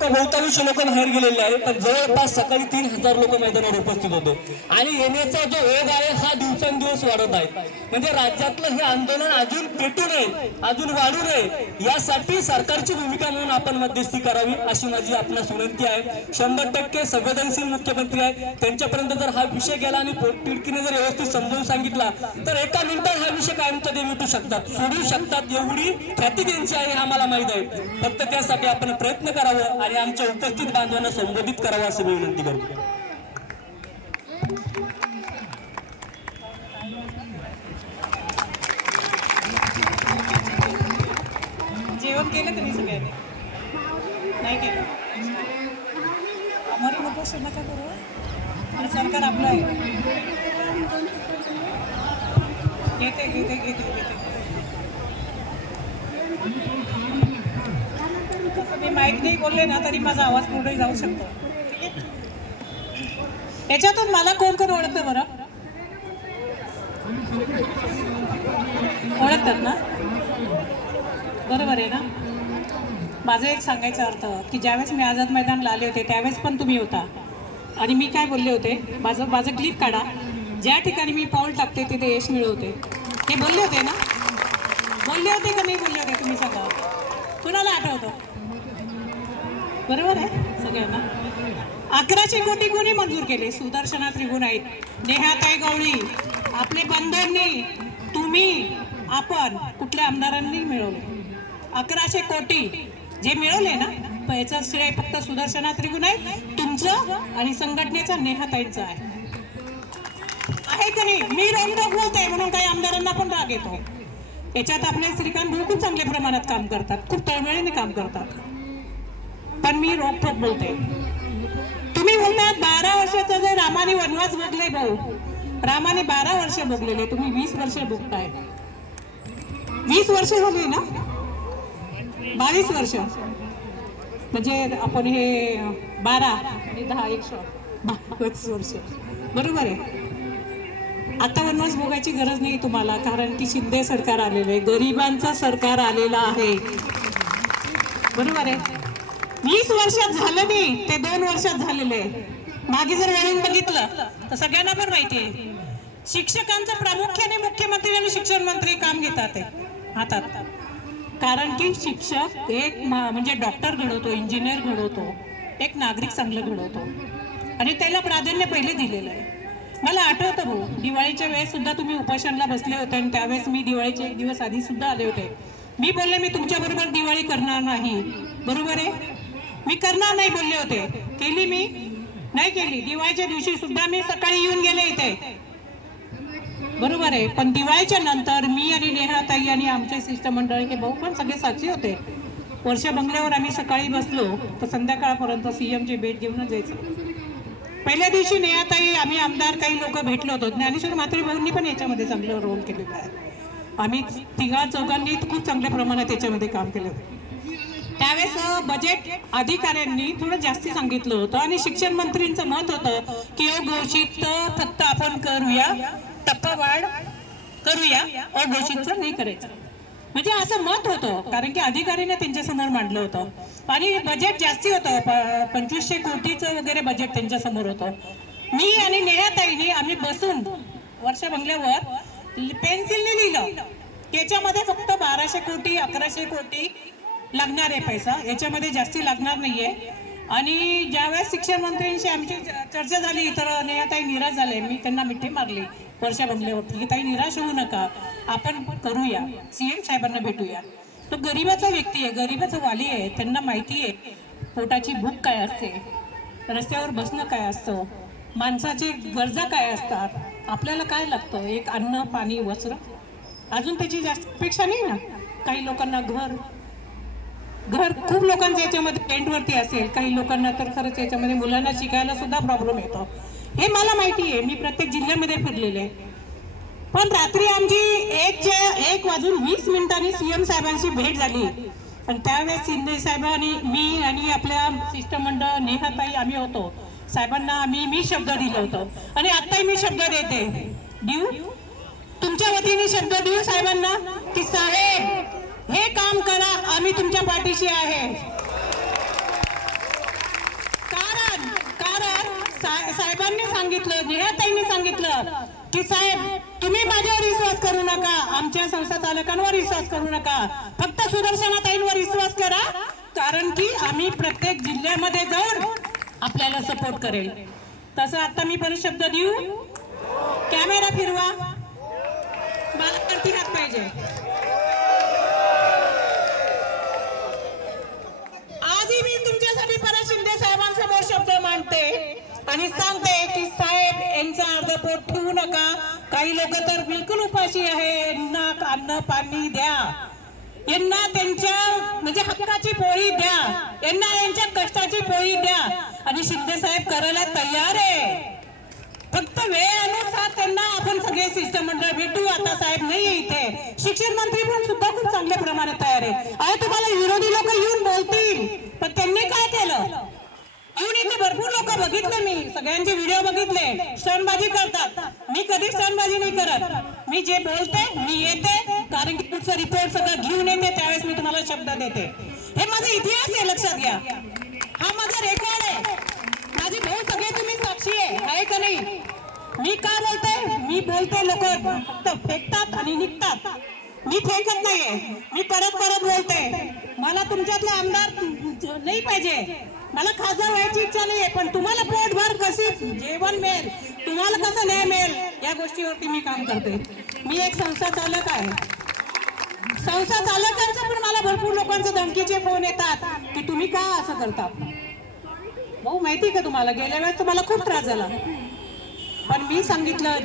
फक्त बहुतांशी लोक बाहेर गेलेले आहे पण जवळपास सकाळी तीन हजार लोक मैदानावर उपस्थित होते. आणि येण्याचा जो वेग आहे हा दिवसेंदिवस वाढत आहे. म्हणजे राज्यातलं हे आंदोलन अजून पेटू नये अजून वाढू नये यासाठी सरकारची भूमिका म्हणून आपण मध्यस्थी करावी अशी माझी आपणास विनंती आहे. शंभर टक्के संवेदनशील मुख्यमंत्री आहे त्यांच्यापर्यंत जर हा विषय गेला आणि टिडकीने जर व्यवस्थित समजावून सांगितला तर एका मिनिटात हा विषय कायमचा ते मिटू शकतात. सोडू शकतात एवढी ख्याती त्यांची आहे आम्हाला माहीत आहे. फक्त त्यासाठी आपण प्रयत्न करावं आणि आमच्या उपस्थित बांधवांना संबोधित करावं असं मी विनंती करतो. जेवण केलं तुम्ही सगळ्यांनी? नाही केलं? आम्हाला उपोषण नका करू आणि सरकार आपलं आहे. घेते घेते घेते घेते तसं मी माईक नाही बोलले ना तरी माझा आवाज पुढे जाऊ शकतो. याच्यातून मला कोण कोण ओळखतं बरं? ओळखतात ना? बरोबर आहे ना? माझं एक सांगायचा अर्थ की ज्यावेळेस मी आझाद मैदानला आले होते त्यावेळेस पण तुम्ही होता. आणि मी काय बोलले होते? माझं माझं क्लिप काढा. ज्या ठिकाणी मी पाऊल टाकते तिथे यश मिळवते. हे बोलले होते ना? बोलले होते का नाही बोलले होते तुम्ही सांगा कुणाला आठवतं? बरोबर आहे? सगळ्यांना अकराशे कोटी कोणी मंजूर केले? सुदर्शना त्रिगुण आहेत. नेहाताई गवळी आपले बंधूंनी तुम्ही आपण कुठल्या आमदारांनी मिळवले? अकराशे कोटी जे मिळवले ना याचं श्रेय फक्त सुदर्शना त्रिगुण आहे. तुमचं आणि संघटनेचं नेहाताईंचं आहे. आहे का नाही? मी रोमरोग बोलते म्हणून काही आमदारांना पण राग येतो याच्यात आपले श्रीकांत खूप चांगल्या प्रमाणात काम करतात. खूप तळमळीने काम करतात. पण मी रोखोक बोलते तुम्ही म्हणतात बारा वर्षाचा जे रामाने वनवास भोगले भाऊ रामाने बारा वर्ष भोगलेले तुम्ही वीस वर्ष भोगताय वीस वर्ष झाली ना? बावीस वर्ष. म्हणजे आपण हे बारा आणि दहा एकशे बावीस वर्ष. बरोबर आहे. आता वनवास भोगायची गरज नाही तुम्हाला कारण की शिंदे सरकार आलेलं आहे गरिबांचं सरकार आलेलं आहे. बरोबर आहे. वीस वर्षात झालं नाही ते दोन वर्षात झालेले. मागे जर वळून बघितलं तर सगळ्यांना पण माहिती आहे. शिक्षकांचं प्रामुख्याने मुख्यमंत्री आणि शिक्षण मंत्री काम घेतात ते हातात. कारण की शिक्षक एक म्हणजे डॉक्टर घडवतो इंजिनियर घडवतो एक नागरिक चांगलं घडवतो. आणि त्याला प्राधान्य पहिले दिलेलं आहे. मला आठवतं भाऊ दिवाळीच्या वेळेस सुद्धा तुम्ही उपाशनला बसले होते आणि त्यावेळेस मी दिवाळीचे एक दिवस आधी सुद्धा आले होते. मी बोलले मी तुमच्याबरोबर दिवाळी करणार नाही. बरोबर आहे? मी करणार नाही बोलले होते. केली मी. नाही केली. दिवाळीच्या दिवशी सुद्धा मी सकाळी येऊन गेले इथे. बरोबर आहे. पण दिवाळीच्या नंतर मी आणि नेहाताई आणि आमचे शिष्टमंडळ हे भाऊ पण सगळे साक्षी होते. वर्षा बंगल्यावर आम्ही सकाळी बसलो. तर संध्याकाळपर्यंत सीएमची भेट घेऊनच जायचं. पहिल्या दिवशी नेहाताई आम्ही आमदार काही लोक भेटलो होतो. ज्ञानेश्वर म्हात्रे भाऊंनी पण याच्यामध्ये चांगलं रोल केलेला आहे. आम्ही तिघा चौघांनी खूप चांगल्या प्रमाणात याच्यामध्ये काम केलं. होतं त्यावेळेस बजेट अधिकाऱ्यांनी थोडं जास्ती सांगितलं होतं आणि शिक्षण मंत्रींचं मत होतं की अघोषित फक्त आपण करूया टप्पावाढ करूया अघोषितचं नाही करायचं. म्हणजे असं मत होतं कारण की अधिकाऱ्याने त्यांच्यासमोर मांडलं होतं. आणि बजेट जास्ती होतं प- पंचवीसशे कोटीचं वगैरे बजेट त्यांच्यासमोर होतं. मी आणि नेहाताईनी आम्ही बसून वर्षा बंगल्यावर पेन्सिलने लिहिलं. त्याच्यामध्ये फक्त बाराशे कोटी अकराशे कोटी लागणार आहे पैसा. याच्यामध्ये जास्ती लागणार नाहीये. आणि ज्यावेळेस शिक्षण मंत्र्यांशी आमची चर्चा झाली तर नेहाताई निराश झाले. मी त्यांना मिठी मारली. वर्षा बंगल्यावरती की ताई निराश होऊ नका. आपण करूया. सी एम साहेबांना भेटूया. तो गरीबाचा व्यक्ती आहे. गरीबाचा वाली आहे. त्यांना माहिती आहे. पोटाची भूक काय असते? रस्त्यावर बसणं काय असतं? माणसाची गरजा काय असतात? आपल्याला काय लागतं? एक अन्न पाणी वस्त्र? अजून त्याची जास्त अपेक्षा नाही ना? काही लोकांना घर घर खूप लोकांचं याच्यामध्ये टेंटवरती असेल काही लोकांना तर खरंच याच्यामध्ये मुलांना शिकायला सुद्धा प्रॉब्लेम येतो. हे मला माहिती आहे मी प्रत्येक जिल्ह्यामध्ये फिरलेले पण रात्री आमची एकच्या एक वाजून वीस मिनिटांनी सीएम साहेबांची भेट झाली. आणि त्यावेळेस शिंदे साहेबांनी मी आणि आपल्या शिष्टमंडळ नेहाताई आम्ही होतो. साहेबांना आम्ही मी शब्द दिलं होतो. आणि आत्ताही मी शब्द देते. देऊ तुमच्या वतीने शब्द देऊ साहेबांना? की साहेब हे काम करा आम्ही तुमच्या पाठीशी आहे. कारण कारण साहेबांनी सांगितलं जिहाताईंनी सांगितलं की साहेब तुम्ही माझ्यावर विश्वास करू नका आमच्या संस्था चालकांवर विश्वास करू नका. फक्त सुदर्शनाताईंवर विश्वास करा कारण की आम्ही प्रत्येक जिल्ह्यामध्ये जाऊन आपल्याला सपोर्ट करेल. तसं आता मी परत शब्द देऊ. कॅमेरा फिरवा. मला हात पाहिजे. आणि सांगते की साहेब यांचा अर्ध पोट ठेवू नका. काही लोक तर बिलकुल उपाशी आहे. यांना अन्न पाणी द्या. यांना त्यांच्या म्हणजे हक्काची पोळी द्या. यांना यांच्या कष्टाची पोळी द्या. आणि शिंदे साहेब करायला तयार आहे. फक्त वेळेनुसार त्यांना आपण सगळे शिष्टमंडळ भेटू. आता साहेब नाही इथे. शिक्षण मंत्री पण सुद्धा खूप चांगल्या प्रमाणात तयार आहे. अरे तुम्हाला विरोधी लोक येऊन बोलतील पण त्यांनी काय केलं येऊन इथे भरपूर लोक बघितले मी सगळ्यांचे व्हिडिओ बघितले. स्टनबाजी करतात. मी कधी स्टनबाजी नाही करत. मी जे बोलते मी येते. कारण की पुढचा रिपोर्ट सगळं घेऊन येते. त्यावेळेस मी तुम्हाला शब्द देते. हे माझा इतिहास आहे लक्षात घ्या. हा माझा रेकॉर्ड आहे. माझे भाऊ सगळे तुम्ही साक्षी आहे. का नाही? मी काय बोलते? मी बोलते लोक फक्त फेकतात आणि निघतात. मी फेकत नाहीये. मी परत परत बोलते. मला तुमच्यातले आमदार नाही पाहिजे. मला खासदार व्हायची इच्छा नाहीये पण तुम्हाला पोटभर कशी जेवण मिळेल तुम्हाला कसं न्याय मिळेल या गोष्टीवरती मी काम करते. मी एक संस्था चालक आहे. संस्था चालकांचं पण मला भरपूर लोकांचे धमकीचे फोन येतात की तुम्ही का असं करता? भाऊ माहिती का तुम्हाला? गेल्या वेळेस तुम्हाला खूप त्रास झाला. पण मी सांगितलं